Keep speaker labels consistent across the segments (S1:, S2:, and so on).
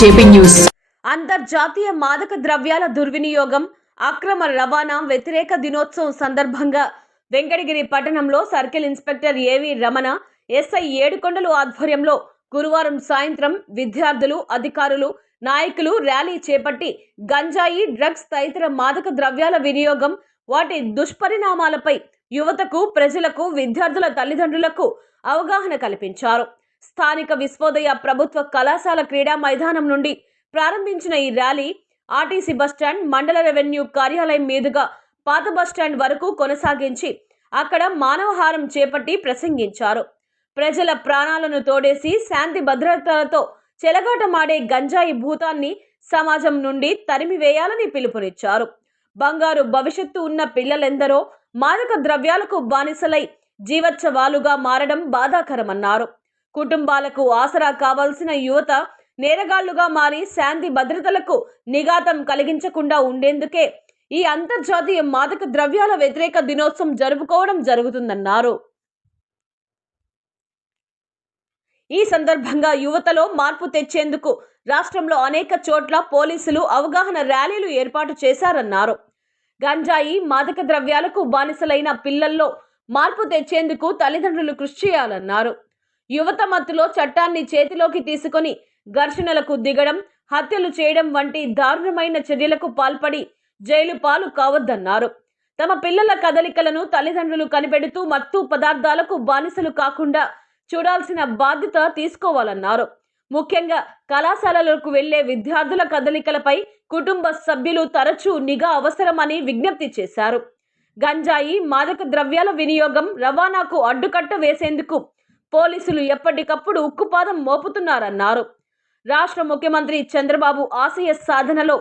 S1: JP news.
S2: అంతర్జాతీయ మాదక ద్రవ్యాల దుర్వినియోగం అక్రమ రవాణా వ్యతిరేక దినోత్సవం సందర్భంగా వెంకటగిరి పట్టణంలో సర్కిల్ ఇన్స్పెక్టర్ ఏవి రమణ ఎస్ఐ ఏడుకొండలు ఆధ్వర్యంలో గురువారం సాయంత్రం విద్యార్థులు అధికారులు నాయకులు ర్యాలీ చేపట్టి గంజాయి డ్రగ్స్ తదితర మాదక ద్రవ్యాల వినియోగం వాటి దుష్పరిణామాలపై యువతకు ప్రజలకు విద్యార్థుల తల్లిదండ్రులకు అవగాహన కల్పించారు. స్థానిక విశ్వోదయ ప్రభుత్వ కళాశాల క్రీడా మైదానం నుండి ప్రారంభించిన ఈ ర్యాలీ ఆర్టీసీ బస్టాండ్ మండల రెవెన్యూ కార్యాలయం మీదుగా పాత బస్టాండ్ వరకు కొనసాగించి అక్కడ మానవహారం చేపట్టి ప్రసంగించారు. ప్రజల ప్రాణాలను తోడేసి శాంతి భద్రతలతో చెలగాటమాడే గంజాయి భూతాన్ని సమాజం నుండి తరిమివేయాలని పిలుపునిచ్చారు. బంగారు భవిష్యత్తు ఉన్న పిల్లలెందరో మాదక ద్రవ్యాలకు బానిసలై జీవోత్సవాలుగా మారడం బాధాకరమన్నారు. కుటుంబాలకు ఆసరా కావాల్సిన యువత నేరగాళ్ళుగా మారి శాంతి భద్రతలకు నిఘాతం కలిగించకుండా ఉండేందుకే ఈ అంతర్జాతీయ మాదక ద్రవ్యాల వ్యతిరేక దినోత్సవం జరుపుకోవడం జరుగుతుందన్నారు. ఈ సందర్భంగా యువతలో మార్పు తెచ్చేందుకు రాష్ట్రంలో అనేక చోట్ల పోలీసులు అవగాహన ర్యాలీలు ఏర్పాటు చేశారన్నారు. గంజాయి మాదక ద్రవ్యాలకు బానిసలైన పిల్లల్లో మార్పు తెచ్చేందుకు తల్లిదండ్రులు కృషి చేయాలన్నారు. యువత మత్తులో చట్టాన్ని చేతిలోకి తీసుకొని ఘర్షణలకు దిగడం హత్యలు చేయడం వంటి దారుణమైన చర్యలకు పాల్పడి జైలు పాలు కావద్దన్నారు. తమ పిల్లల కదలికలను తల్లిదండ్రులు కనిపెడుతూ మత్తు పదార్థాలకు బానిసలు కాకుండా చూడాల్సిన బాధ్యత తీసుకోవాలన్నారు. ముఖ్యంగా కళాశాలలకు వెళ్ళే విద్యార్థుల కదలికలపై కుటుంబ సభ్యులు తరచూ నిఘా అవసరమని విజ్ఞప్తి చేశారు. గంజాయి మాదక ద్రవ్యాల వినియోగం రవాణాకు అడ్డుకట్ట వేసేందుకు పోలీసులు ఎప్పటికప్పుడు ఉక్కుపాదం మోపుతున్నారన్నారు. రాష్ట్ర ముఖ్యమంత్రి చంద్రబాబు ఆశయ సాధనలో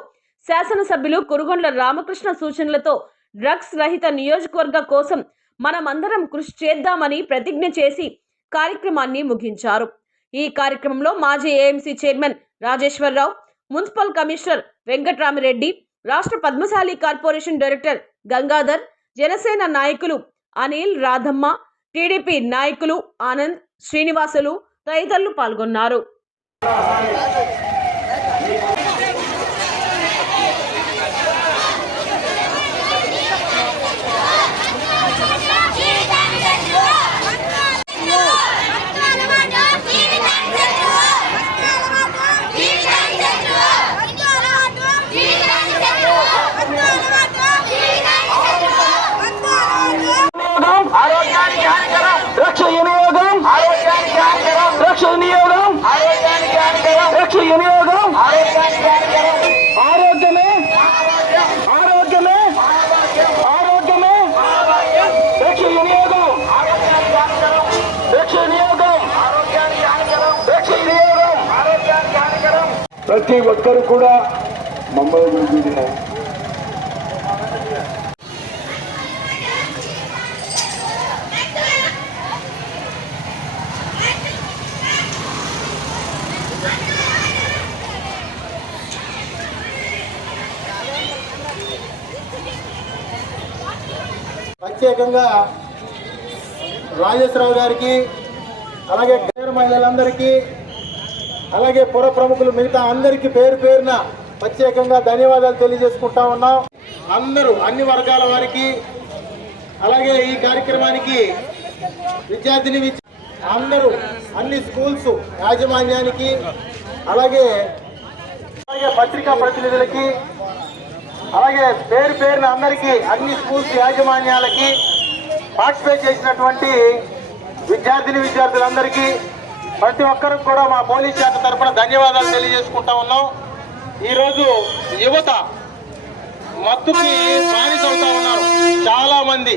S2: శాసనసభ్యులు కురుగొండ్ల రామకృష్ణ సూచనలతో డ్రగ్స్ రహిత నియోజకవర్గ కోసం మనమందరం కృషి చేద్దామని ప్రతిజ్ఞ చేసి కార్యక్రమాన్ని ముగించారు. ఈ కార్యక్రమంలో మాజీ AMC chairman Rajeswararao municipal commissioner Venkatramireddy రాష్ట్ర పద్మశాలి కార్పొరేషన్ డైరెక్టర్ గంగాధర్ జనసేన నాయకులు అనిల్ రాధమ్మ టీడీపీ నాయకులు ఆనంద్ శ్రీనివాసులు తదితరులు పాల్గొన్నారు
S3: వినియోగం ఆరోగ్యానికి హానికరం డ్రగ్స్ వినియోగం ఆరోగ్యానికి హానికరం డ్రగ్స్ వినియోగం ఆరోగ్యానికి హానికరం డ్రగ్స్ వినియోగం ఆరోగ్యానికి హానికరం ఆరోగ్యమే ఆరోగ్యమే ఆరోగ్యమే డ్రగ్స్ వినియోగం ఆరోగ్యానికి హానికరం డ్రగ్స్ వినియోగం ఆరోగ్యానికి హానికరం డ్రగ్స్ వినియోగం ఆరోగ్యానికి హానికరం
S4: ప్రతి ఒక్కరు కూడా మమ్మల్ని గురించి
S5: ప్రత్యేకంగా రాజేశ్వరరావు గారికి అలాగే పేరు మహిళలందరికీ అలాగే పుర ప్రముఖులు మిగతా అందరికీ పేరు పేరున ప్రత్యేకంగా ధన్యవాదాలు తెలియజేసుకుంటా ఉన్నాం. అందరూ అన్ని వర్గాల వారికి అలాగే ఈ కార్యక్రమానికి విద్యార్థిని అందరూ అన్ని స్కూల్స్ యాజమాన్యానికి అలాగే అలాగే పత్రికా ప్రతినిధులకి అలాగే పేరు పేరున అందరికీ అన్ని స్కూల్స్ యాజమాన్యాలకి పార్టిసిపేట్ చేసినటువంటి విద్యార్థిని విద్యార్థులందరికీ ప్రతి ఒక్కరికి కూడా మా పోలీస్ శాఖ తరఫున ధన్యవాదాలు తెలియజేసుకుంటా ఉన్నాం. ఈరోజు యువత మత్తుకి బానిస అవుతా ఉన్నారు. చాలా మంది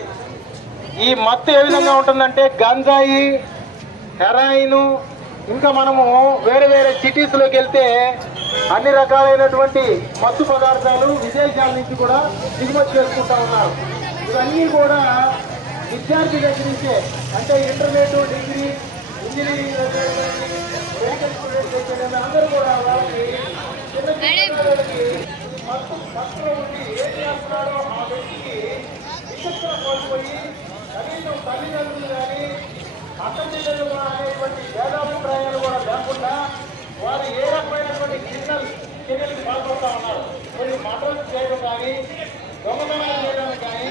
S5: ఈ మత్తు ఏ విధంగా ఉంటుందంటే గంజాయి హెరాయిన్ ఇంకా మనము వేరే వేరే సిటీస్లోకి వెళ్తే అన్ని రకాలైనటువంటి మత్తు పదార్థాలు విదేశాల నుంచి కూడా దిగుమతి చేసుకుంటా ఉన్నారు. ఇవన్నీ కూడా విద్యార్థి దగ్గర నుంచే అంటే ఇంటర్మీడియట్ డిగ్రీ ఇంజనీరింగ్ అందరూ కూడా వాళ్ళకి చిన్న పిల్లలకి మత్తు మత్తులో ఉండి ఏం చేస్తున్నారో కనీసం తల్లిదండ్రులు కానీ అక్క చెల్లెలు అనేటువంటి భేదాభిప్రాయాలు కూడా లేకుండా వారు ఏ రకమైనటువంటి క్రిమినల్ చర్యలకు పాల్పడుతూ ఉన్నారు కొన్ని మటన్ చేయడం కానీ దొంగతనాలు చేయడానికి కానీ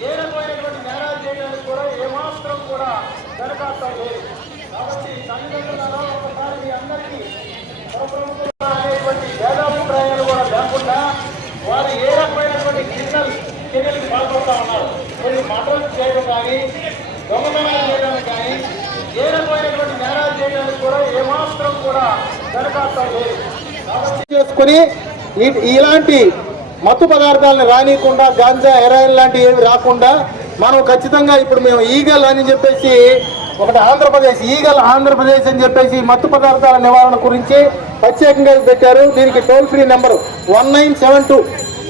S5: ఏ రకమైనటువంటి నేరాలు చేయడానికి కూడా ఏమాత్రం కూడా దరఖాస్తు లేదు. కాబట్టి తల్లిదండ్రులలో ఒకసారి మీ అందరికీ అనేటువంటి భేదాభిప్రాయాలు కూడా లేకుండా వారు ఏ రకమైనటువంటి క్రిమినల్ చర్యలకు ఉన్నారు? కొన్ని మటలు చేయడం కానీ దొంగతనాలు చేయడానికి కానీ ఏ రకమైనటువంటి నేరాలు చేయడానికి కూడా ఏమాత్రం కూడా లేదు కాబట్టి చేసుకుని ఇలాంటి మత్తు పదార్థాలను రానియకుండా గాంజా హెరాయిన్ లాంటివి ఏమి రాకుండా మనం ఖచ్చితంగా ఇప్పుడు మేము ఈగల్ అని చెప్పేసి ఒకటి ఆంధ్రప్రదేశ్ ఈగల్ ఆంధ్రప్రదేశ్ అని చెప్పేసి మత్తు పదార్థాల నివారణ గురించి ప్రత్యేకంగా పెట్టారు. దీనికి toll free number one nine seven two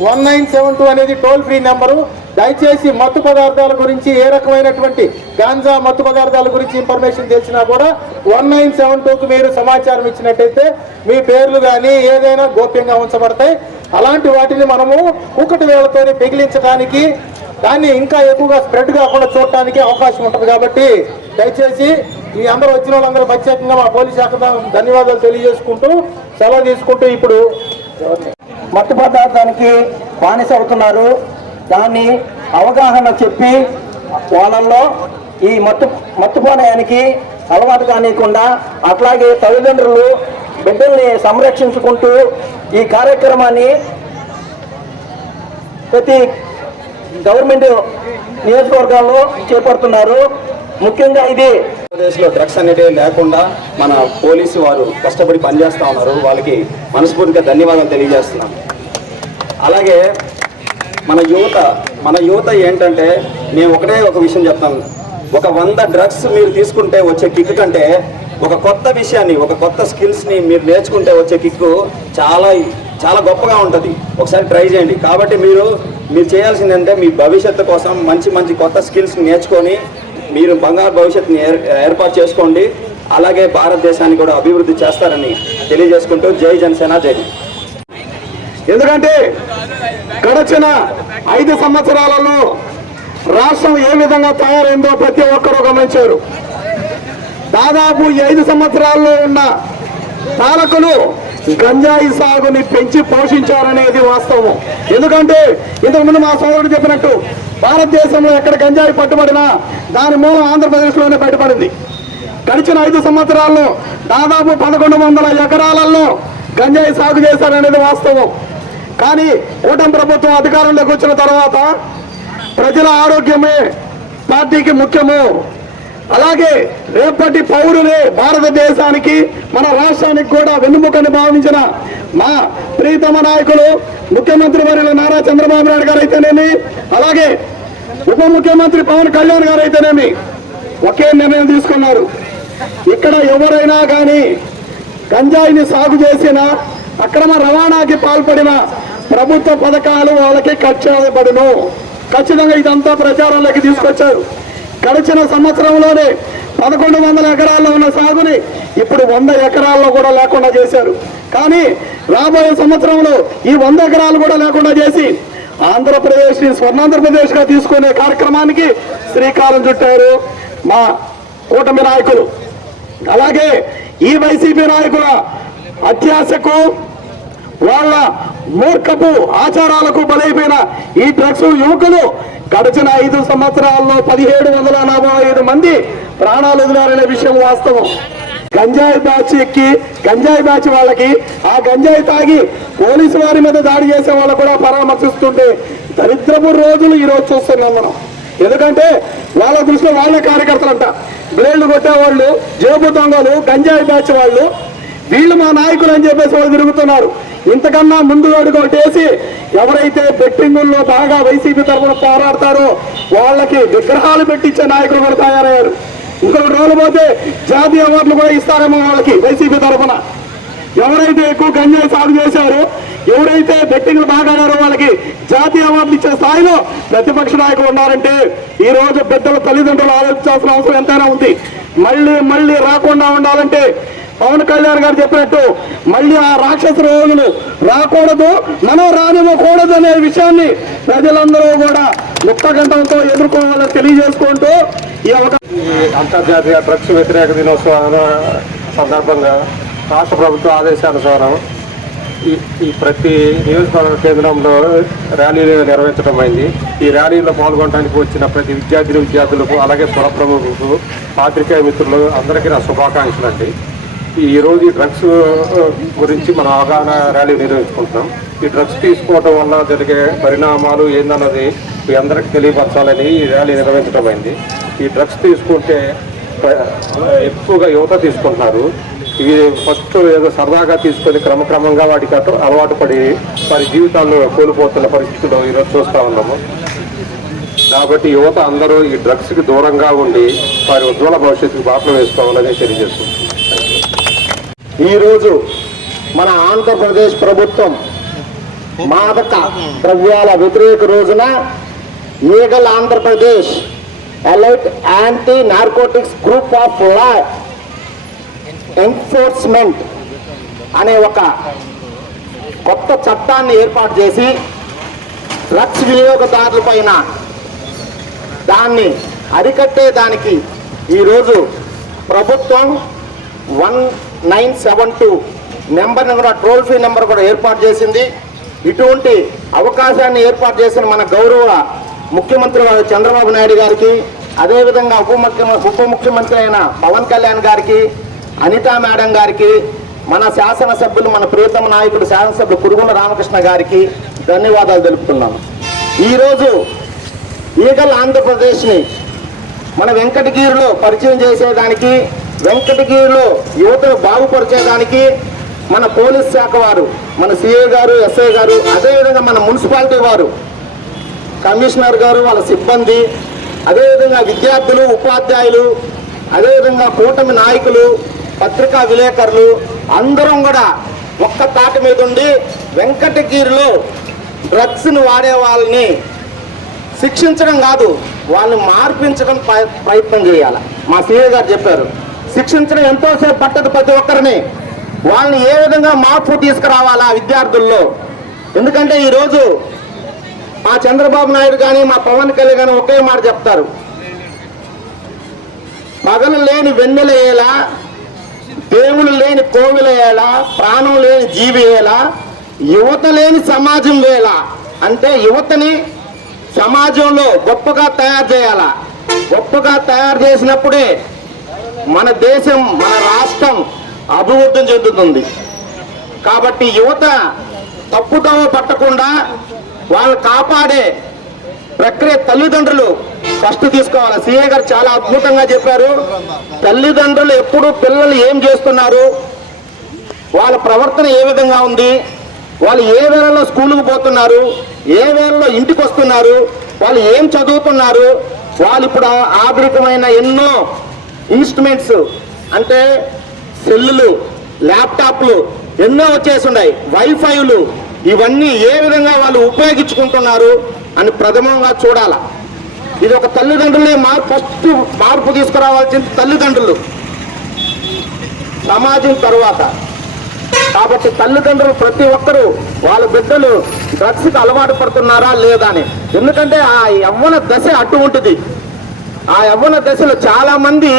S5: one nine seven two అనేది టోల్ ఫ్రీ నెంబరు దయచేసి మత్తు పదార్థాల గురించి ఏ రకమైనటువంటి గాంజా మత్తు పదార్థాల గురించి ఇన్ఫర్మేషన్ తెలిసినా కూడా వన్ నైన్ సెవెన్ టూకు మీరు సమాచారం ఇచ్చినట్టయితే మీ పేర్లు కానీ ఏదైనా గోప్యంగా ఉంచబడతాయి. అలాంటి వాటిని మనము ఒకటి వేళ్ళతోనే పెగిలించడానికి దాన్ని ఇంకా ఎక్కువగా స్ప్రెడ్ కాకుండా చూడటానికి అవకాశం ఉంటుంది కాబట్టి దయచేసి ఈ అందరూ వచ్చిన వాళ్ళందరూ ప్రత్యేకంగా మా పోలీస్ శాఖ ధన్యవాదాలు తెలియజేసుకుంటూ సెలవు తీసుకుంటూ ఇప్పుడు
S6: మత్తు పదార్థానికి బానిస అవుతున్నారు. దాన్ని అవగాహన చెప్పి వాళ్ళల్లో ఈ మత్తు మత్తుపానయానికి అలవాటు కానియకుండా అట్లాగే తల్లిదండ్రులు బిడ్డల్ని సంరక్షించుకుంటూ ఈ కార్యక్రమాన్ని ప్రతి గవర్నమెంట్ నియోజకవర్గాల్లో చేపడుతున్నారు. ముఖ్యంగా ఇది.
S1: ఆంధ్రప్రదేశ్లో డ్రగ్స్ అనేటివి లేకుండా మన పోలీసు వారు కష్టపడి పనిచేస్తూ ఉన్నారు. వాళ్ళకి మనస్ఫూర్తిగా ధన్యవాదాలు తెలియజేస్తున్నాం అలాగే మన యువత మన యువత ఏంటంటే నేను ఒకటే ఒక విషయం చెప్తాను. ఒక వంద డ్రగ్స్ మీరు తీసుకుంటే వచ్చే కిక్ కంటే ఒక కొత్త విషయాన్ని ఒక కొత్త స్కిల్స్ని మీరు నేర్చుకుంటే వచ్చే కిక్ చాలా చాలా గొప్పగా ఉంటుంది. ఒకసారి ట్రై చేయండి. కాబట్టి మీరు మీరు చేయాల్సిందంటే మీ భవిష్యత్తు కోసం మంచి మంచి కొత్త స్కిల్స్ నేర్చుకొని మీరు బంగారు భవిష్యత్తుని ఏర్ ఏర్పాటు చేసుకోండి. అలాగే భారతదేశాన్ని కూడా అభివృద్ధి చేస్తారని తెలియజేసుకుంటూ జై జనసేన జై
S6: ఎందుకంటే గడచిన ఐదు సంవత్సరాలలో రాష్ట్రం ఏ విధంగా తయారైందో ప్రతి ఒక్కరూ గమనించారు దాదాపు ఐదు సంవత్సరాల్లో ఉన్న పాలకులు గంజాయి సాగుని పెంచి పోషించారనేది వాస్తవం. ఎందుకంటే ఇంతకుముందు మా సోదరుడు చెప్పినట్టు భారతదేశంలో ఎక్కడ గంజాయి పట్టుబడినా దాని మూలం ఆంధ్రప్రదేశ్లోనే బయటపడింది. గడిచిన ఐదు సంవత్సరాల్లో దాదాపు పదకొండు వందల ఎకరాలలో గంజాయి సాగు చేశారనేది వాస్తవం. కానీ కూటమి ప్రభుత్వం అధికారంలోకి వచ్చిన తర్వాత ప్రజల ఆరోగ్యమే పార్టీకి ముఖ్యము. అలాగే రేపటి పౌరులే భారతదేశానికి మన రాష్ట్రానికి కూడా వెన్నుముకని భావించిన మా ప్రీతమ నాయకులు ముఖ్యమంత్రి వర్యుల నారా చంద్రబాబు నాయుడు గారు అయితేనేమి అలాగే ఉప ముఖ్యమంత్రి పవన్ కళ్యాణ్ గారు అయితేనేమి ఒకే నిర్ణయం తీసుకున్నారు. ఇక్కడ ఎవరైనా కానీ గంజాయిని సాగు చేసిన అక్రమ రవాణాకి పాల్పడిన ప్రభుత్వ పథకాలు వాళ్ళకి కట్ చేయబడును ఖచ్చితంగా ఇదంతా ప్రచారంలోకి తీసుకొచ్చారు. గడిచిన సంవత్సరంలోనే పదకొండు వందల ఎకరాల్లో ఉన్న సాగుని ఇప్పుడు వంద ఎకరాల్లో కూడా లేకుండా చేశారు. కానీ రాబోయే సంవత్సరంలో ఈ వంద ఎకరాలు కూడా లేకుండా చేసి ఆంధ్రప్రదేశ్ని స్వర్ణాంధ్రప్రదేశ్గా తీసుకునే కార్యక్రమానికి శ్రీకారం చుట్టారు మా కూటమి నాయకులు. అలాగే ఈ వైసీపీ నాయకుల అత్యాశకు వాళ్ళ మూర్ఖపు ఆచారాలకు బలైపోయిన ఈ డ్రగ్స్ యువకులు గడిచిన ఐదు సంవత్సరాల్లో పదిహేడు వందల నలభై ఐదు మంది ప్రాణాలు వదిలారనే విషయం వాస్తవం. గంజాయి బ్యాచ్ ఎక్కి గంజాయి బ్యాచ్ వాళ్ళకి ఆ గంజాయి తాగి పోలీసు వారి మీద దాడి చేసే వాళ్ళు కూడా పరామర్శిస్తుంటే దరిద్రపు రోజులు ఈ రోజు చూస్తున్నాం మనం. ఎందుకంటే వాళ్ళ దృష్టిలో వాళ్ళే కార్యకర్తలంట. బ్లేళ్ళు కొట్టేవాళ్ళు జేబు దొంగలు గంజాయి బ్యాచ్ వాళ్ళు. వీళ్ళు మా నాయకులు అని చెప్పేసి వాళ్ళు తిరుగుతున్నారు. ఇంతకన్నా ముందు అడుగు ఎవరైతే బెట్టింగుల్లో బాగా వైసీపీ తరఫున పోరాడతారో వాళ్ళకి విగ్రహాలు పెట్టించే నాయకులు కూడా తయారయ్యారు. ఇంకొక రోజులు పోతే జాతీయ అవార్డులు కూడా ఇస్తారేమో వాళ్ళకి వైసీపీ తరఫున. ఎవరైతే ఎక్కువ గంజాయి సాగు చేశారో ఎవరైతే బెట్టింగ్లు బాగా ఆడారో వాళ్ళకి జాతీయ అవార్డులు ఇచ్చే స్థాయిలో ప్రతిపక్ష నాయకులు ఉన్నారంటే ఈ రోజు బిడ్డల తల్లిదండ్రులు ఆలోచించాల్సిన అవసరం ఎంతైనా ఉంది. మళ్ళీ మళ్ళీ రాకుండా ఉండాలంటే పవన్ కళ్యాణ్ గారు చెప్పినట్టు మళ్ళీ ఆ రాక్షస రోజులు రాకూడదు మనం రానివ్వకూడదు అనే విషయాన్ని ప్రజలందరూ కూడా ముక్తగంఠంతో ఎదుర్కోవాలని తెలియజేసుకుంటూ ఈ
S7: అంతర్జాతీయ డ్రగ్స్ వ్యతిరేక దినోత్సవం సందర్భంగా రాష్ట్ర ప్రభుత్వ ఆదేశానుసారం
S6: ఈ ఈ ప్రతి నియోజకవర్గ కేంద్రంలో ర్యాలీలు నిర్వహించడం అయింది. ఈ ర్యాలీలో పాల్గొనడానికి వచ్చిన ప్రతి విద్యార్థిని విద్యార్థులకు అలాగే పుర ప్రముఖులకు పాత్రికేయ మిత్రులు అందరికీ నా శుభాకాంక్షలు అండి. ఈరోజు ఈ డ్రగ్స్ గురించి మనం అవగాహన ర్యాలీ నిర్వహించుకుంటున్నాం. ఈ డ్రగ్స్ తీసుకోవటం వల్ల జరిగే పరిణామాలు ఏందన్నది మీ అందరికి తెలియపరచాలని ఈ ర్యాలీ నిర్వహించడం అయింది. ఈ డ్రగ్స్ తీసుకుంటే ఎక్కువగా యువత తీసుకుంటున్నారు. ఇవి ఫస్ట్ ఏదో సరదాగా తీసుకొని క్రమక్రమంగా వాటికి అటు అలవాటు పడి వారి జీవితాల్లో కోల్పోతున్న పరిస్థితులు ఈరోజు చూస్తూ ఉన్నాము. కాబట్టి యువత అందరూ ఈ డ్రగ్స్కి దూరంగా ఉండి వారి ఉజ్వల భవిష్యత్తుకు బాటలు వేసుకోవాలని తెలియజేస్తుంది
S3: ఈరోజు మన ఆంధ్రప్రదేశ్ ప్రభుత్వం మాదక ద్రవ్యాల వ్యతిరేక రోజున legal Andhra Pradesh elite anti narcotics group of law enforcement అనే ఒక కొత్త చట్టాన్ని ఏర్పాటు చేసి డ్రగ్స్ వినియోగదారుల పైన దాన్ని అరికట్టే దానికి ఈరోజు ప్రభుత్వం వన్ నైన్ సెవెన్ టూ నెంబర్ని కూడా టోల్ ఫ్రీ నెంబర్ కూడా ఏర్పాటు చేసింది. ఇటువంటి అవకాశాన్ని ఏర్పాటు చేసిన మన గౌరవ ముఖ్యమంత్రి చంద్రబాబు నాయుడు గారికి అదేవిధంగా ఉప ముఖ్య ఉప ముఖ్యమంత్రి అయిన పవన్ కళ్యాణ్ గారికి అనితా మేడం గారికి మన శాసనసభ్యులు మన ప్రియతమ నాయకుడు శాసనసభ్యులు కురుగుల రామకృష్ణ గారికి ధన్యవాదాలు తెలుపుతున్నాను. ఈరోజు ఈగల్ ఆంధ్రప్రదేశ్ని మన వెంకటగిరిలో పరిచయం చేసేదానికి వెంకటగిరిలో యువతను బాగుపరిచేదానికి మన పోలీస్ శాఖ వారు మన సిఏ గారు ఎస్ఐ గారు అదేవిధంగా మన మున్సిపాలిటీ వారు కమిషనర్ గారు వాళ్ళ సిబ్బంది అదేవిధంగా విద్యార్థులు ఉపాధ్యాయులు అదేవిధంగా కూటమి నాయకులు పత్రికా విలేకరులు అందరం కూడా ఒక్క తాటి మీద ఉండి వెంకటగిరిలో డ్రగ్స్ను వాడే వాళ్ళని శిక్షించడం కాదు వాళ్ళని మార్పించడం ప్ర- ప్రయత్నం చేయాలి. మా సీఏ గారు చెప్పారు. శిక్షించడం ఎంతోసేపు పట్టదు ప్రతి ఒక్కరిని. వాళ్ళని ఏ విధంగా మార్పు తీసుకురావాలా విద్యార్థుల్లో? ఎందుకంటే ఈరోజు మా చంద్రబాబు నాయుడు కానీ మా పవన్ కళ్యాణ్ కానీ ఒకే మాట చెప్తారు. పగలు లేని వెన్నెలయ్యేలా దేవుడు లేని కోవిలయ్యేలా ప్రాణం లేని జీవి వేలా యువత లేని సమాజం వేలా. అంటే యువతని సమాజంలో గొప్పగా తయారు చేయాలా? గొప్పగా తయారు చేసినప్పుడే మన దేశం మన రాష్ట్రం అభివృద్ధి చెందుతుంది. కాబట్టి యువత తప్పుదోవ పట్టకుండా వాళ్ళు కాపాడే ప్రక్రియ తల్లిదండ్రులు ఫస్ట్ తీసుకోవాలి. సీఏ గారు చాలా అద్భుతంగా చెప్పారు. తల్లిదండ్రులు ఎప్పుడు పిల్లలు ఏం చేస్తున్నారు? వాళ్ళ ప్రవర్తన ఏ విధంగా ఉంది? వాళ్ళు ఏ వేళలో స్కూల్కి పోతున్నారు? ఏ వేళలో ఇంటికి వస్తున్నారు? వాళ్ళు ఏం చదువుతున్నారు? వాళ్ళు ఇప్పుడు ఆధునికమైన ఎన్నో ఇన్స్ట్రుమెంట్స్ అంటే సెల్లులు ల్యాప్టాప్లు ఎన్నో వచ్చేసి ఉన్నాయి. వైఫైలు ఇవన్నీ ఏ విధంగా వాళ్ళు ఉపయోగించుకుంటున్నారు అని ప్రథమంగా చూడాల. ఇది ఒక తల్లిదండ్రులే మార్పు ఫస్ట్ మార్పు తీసుకురావాల్సింది తల్లిదండ్రులు. సమాజం తరువాత. కాబట్టి తల్లిదండ్రులు ప్రతి ఒక్కరూ వాళ్ళ బిడ్డలు డ్రగ్స్కి అలవాటు పడుతున్నారా లేదా అని. ఎందుకంటే ఆ యవ్వన దశ అటు ఉంటుంది. ఆ యవ్వన దశలో చాలామంది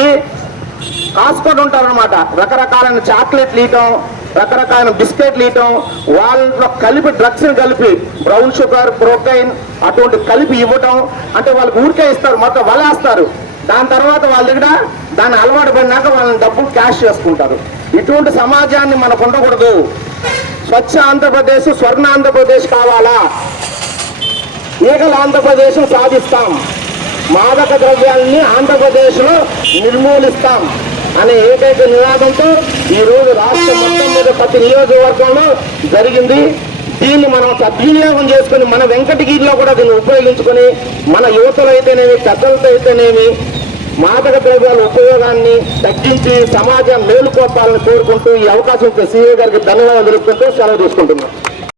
S3: కాసుకొని ఉంటారనమాట రకరకాలైన చాక్లెట్లు ఇవ్వటం రకరకాల బిస్కెట్లు ఇవ్వటం వాళ్ళలో కలిపి డ్రగ్స్ని కలిపి బ్రౌన్ షుగర్ ప్రోటైన్ అటువంటి కలిపి ఇవ్వటం అంటే వాళ్ళకి ఊరికే ఇస్తారు మొత్తం వలేస్తారు. దాని తర్వాత వాళ్ళ దగ్గర దాన్ని అలవాటు పడినాక వాళ్ళని డబ్బులు క్యాష్ చేసుకుంటారు. ఇటువంటి సమాజాన్ని మనకు ఉండకూడదు. స్వచ్ఛ ఆంధ్రప్రదేశ్ స్వర్ణ ఆంధ్రప్రదేశ్ కావాలా? ఈగల ఆంధ్రప్రదేశ్ సాధిస్తాం. మాదక ద్రవ్యాలని ఆంధ్రప్రదేశ్లో నిర్మూలిస్తాం. అనే ఏకైక నినాదంతో ఈ రోజు రాష్ట్ర మొత్తం మీద ప్రతి నియోజకవర్గంలో జరిగింది. దీన్ని మనం సద్వినియోగం చేసుకుని మన వెంకటగిరిలో కూడా దీన్ని ఉపయోగించుకొని మన యువతలు అయితేనేమి పెద్దలతో అయితేనేమి మాదక ద్రవ్యాల ఉపయోగాన్ని తగ్గించి సమాజం మేలుకోపాలని కోరుకుంటూ ఈ అవకాశం ఇచ్చే సీఏ గారికి ధన్యవాదాలు తెలుపుకుంటూ సెలవు తీసుకుంటున్నాం.